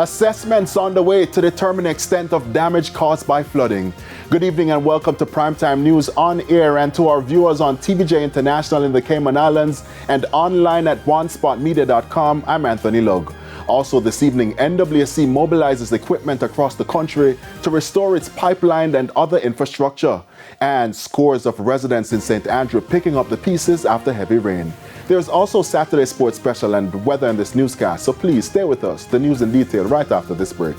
Assessments on the way to determine the extent of damage caused by flooding. Good evening and welcome to Primetime News on air, and to our viewers on TVJ International in the Cayman Islands and online at onespotmedia.com. I'm Anthony Logue. Also this evening, NWC mobilizes equipment across the country to restore its pipeline and other infrastructure. And scores of residents in St. Andrew picking up the pieces after heavy rain. There's also Saturday Sports Special and weather in this newscast, so please stay with us. The news in detail right after this break.